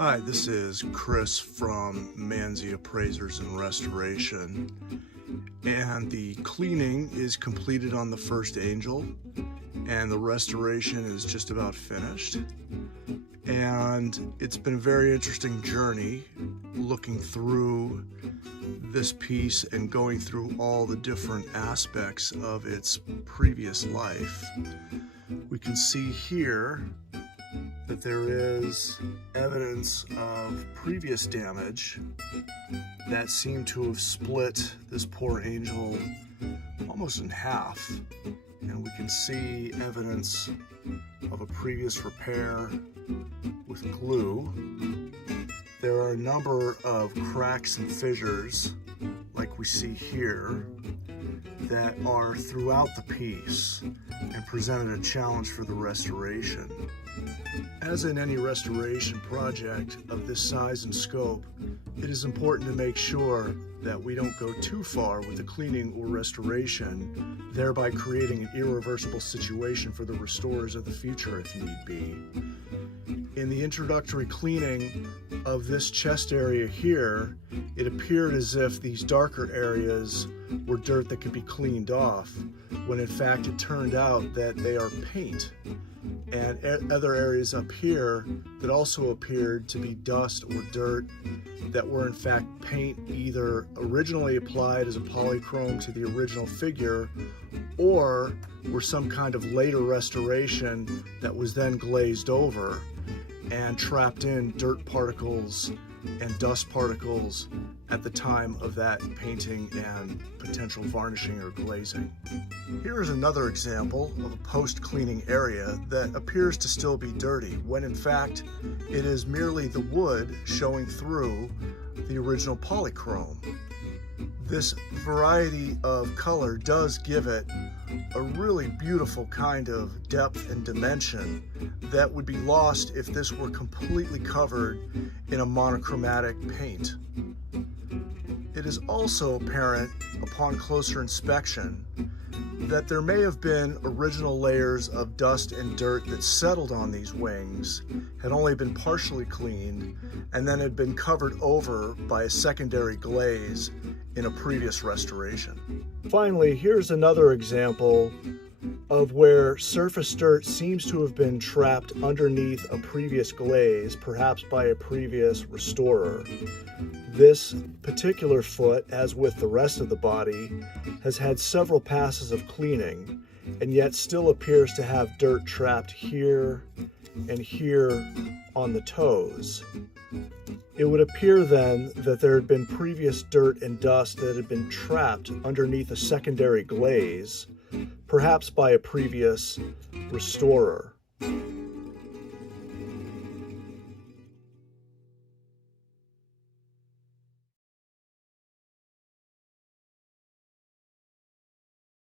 Hi, this is Chris from Manzi Appraisers and Restoration, and the cleaning is completed on the first angel and the restoration is just about finished. And it's been a very interesting journey looking through this piece and going through all the different aspects of its previous life. We can see here that there is evidence of previous damage that seemed to have split this poor angel almost in half. And we can see evidence of a previous repair with glue. There are a number of cracks and fissures, like we see here, that are throughout the piece and presented a challenge for the restoration. As in any restoration project of this size and scope, it is important to make sure that we don't go too far with the cleaning or restoration, thereby creating an irreversible situation for the restorers of the future if need be. In the introductory cleaning of this chest area here, it appeared as if these darker areas were dirt that could be cleaned off, when in fact it turned out that they are paint. And other areas up here that also appeared to be dust or dirt that were in fact paint, either originally applied as a polychrome to the original figure or were some kind of later restoration that was then glazed over and trapped in dirt particles and dust particles at the time of that painting and potential varnishing or glazing. Here is another example of a post-cleaning area that appears to still be dirty, when in fact it is merely the wood showing through the original polychrome. This variety of color does give it a really beautiful kind of depth and dimension that would be lost if this were completely covered in a monochromatic paint. It is also apparent upon closer inspection that there may have been original layers of dust and dirt that settled on these wings, had only been partially cleaned, and then had been covered over by a secondary glaze in a previous restoration. Finally, here's another example of where surface dirt seems to have been trapped underneath a previous glaze, perhaps by a previous restorer. This particular foot, as with the rest of the body, has had several passes of cleaning, and yet still appears to have dirt trapped here and here on the toes. It would appear then that there had been previous dirt and dust that had been trapped underneath a secondary glaze, perhaps by a previous restorer.